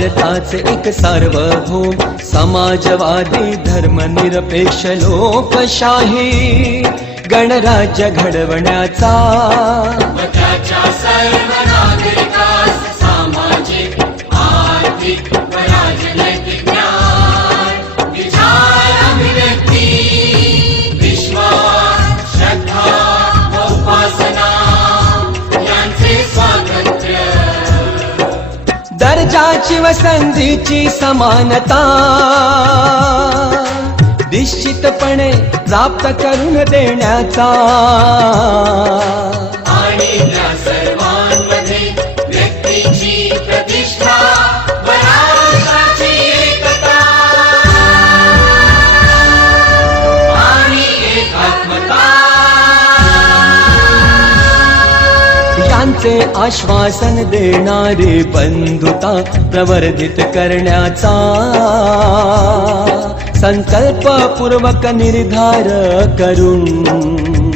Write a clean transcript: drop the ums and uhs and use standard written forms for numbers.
भारताचे एक सार्वभौम समाजवादी धर्मनिरपेक्ष लोकशाही गणराज्य घडवण्याचा व त्याच्या सर्व नागरिकास सामाजिक आर्थिक व राजनैतिक न्याय विचार अभिव्यक्ती विश्वास श्रद्धा व उपासना यांचे स्वातंत्र्य दर्जाची व संधीची समानता निश्चितपणे प्राप्त करून देण्याचा आणि त्या सर्वांमध्ये व्यक्तीची प्रतिष्ठा व राष्ट्राची एकता आणि एकात्मता यांचे आश्वासन देणारी बंधुता प्रवर्धित करण्याचा संकल्पपूर्वक निर्धार करून